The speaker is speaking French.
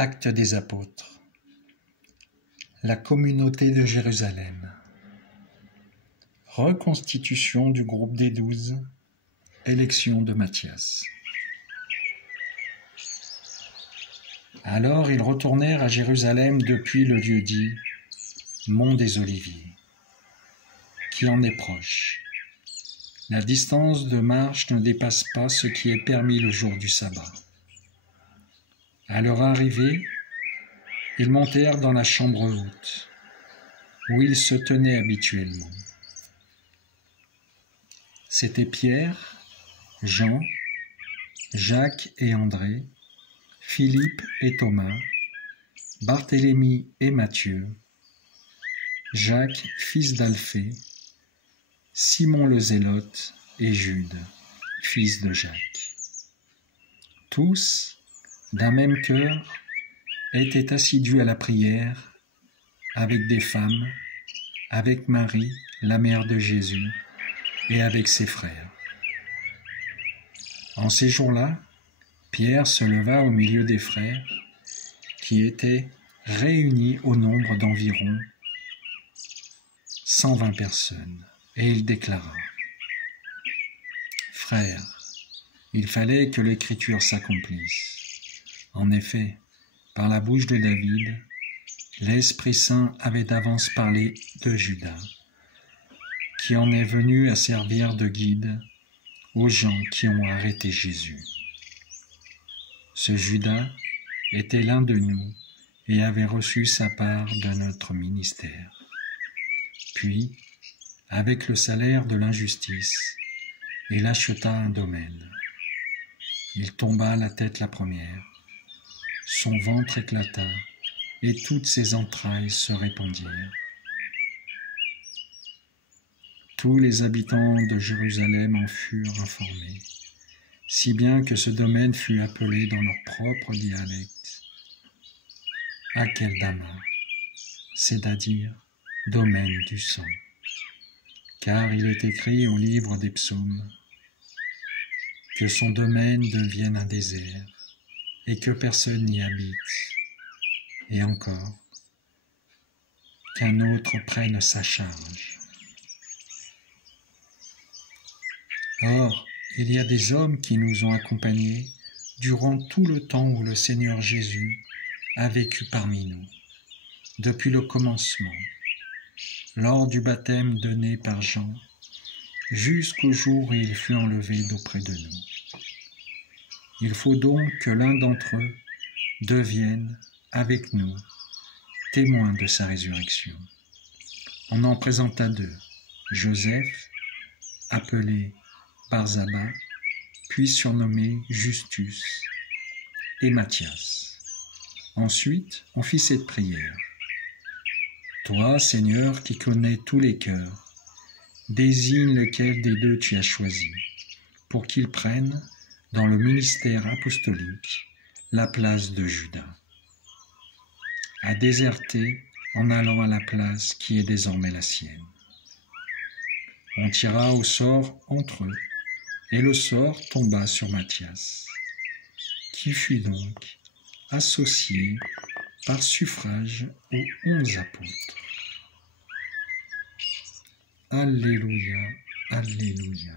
Actes des apôtres. La communauté de Jérusalem. Reconstitution du groupe des 12. Élection de Matthias. Alors ils retournèrent à Jérusalem depuis le lieu dit Mont des Oliviers, qui en est proche. La distance de marche ne dépasse pas ce qui est permis le jour du sabbat. À leur arrivée, ils montèrent dans la chambre haute, où ils se tenaient habituellement. C'étaient Pierre, Jean, Jacques et André, Philippe et Thomas, Barthélemy et Matthieu, Jacques, fils d'Alphée, Simon le Zélote et Jude, fils de Jacques. Tous, d'un même cœur, étaient assidus à la prière, avec des femmes, avec Marie, la mère de Jésus, et avec ses frères. En ces jours-là, Pierre se leva au milieu des frères, qui étaient réunis au nombre d'environ 120 personnes, et il déclara : « Frères, il fallait que l'Écriture s'accomplisse. En effet, par la bouche de David, l'Esprit Saint avait d'avance parlé de Judas, qui en est venu à servir de guide aux gens qui ont arrêté Jésus. Ce Judas était l'un de nous et avait reçu sa part de notre ministère. Puis, avec le salaire de l'injustice, il acheta un domaine. Il tomba la tête la première. Son ventre éclata, et toutes ses entrailles se répandirent. Tous les habitants de Jérusalem en furent informés, si bien que ce domaine fut appelé dans leur propre dialecte Akeldama, c'est-à-dire domaine du sang, car il est écrit au livre des psaumes que son domaine devienne un désert, et que personne n'y habite, et encore, qu'un autre prenne sa charge. Or, il y a des hommes qui nous ont accompagnés durant tout le temps où le Seigneur Jésus a vécu parmi nous, depuis le commencement, lors du baptême donné par Jean, jusqu'au jour où il fut enlevé d'auprès de nous. Il faut donc que l'un d'entre eux devienne, avec nous, témoin de sa résurrection. On en présenta deux, Joseph, appelé Barsaba, puis surnommé Justus, et Matthias. Ensuite, on fit cette prière. Toi, Seigneur, qui connais tous les cœurs, désigne lequel des deux tu as choisi, pour qu'il prenne, dans le ministère apostolique, la place de Judas, a déserté en allant à la place qui est désormais la sienne. On tira au sort entre eux, et le sort tomba sur Matthias, qui fut donc associé par suffrage aux 11 apôtres. Alléluia, Alléluia.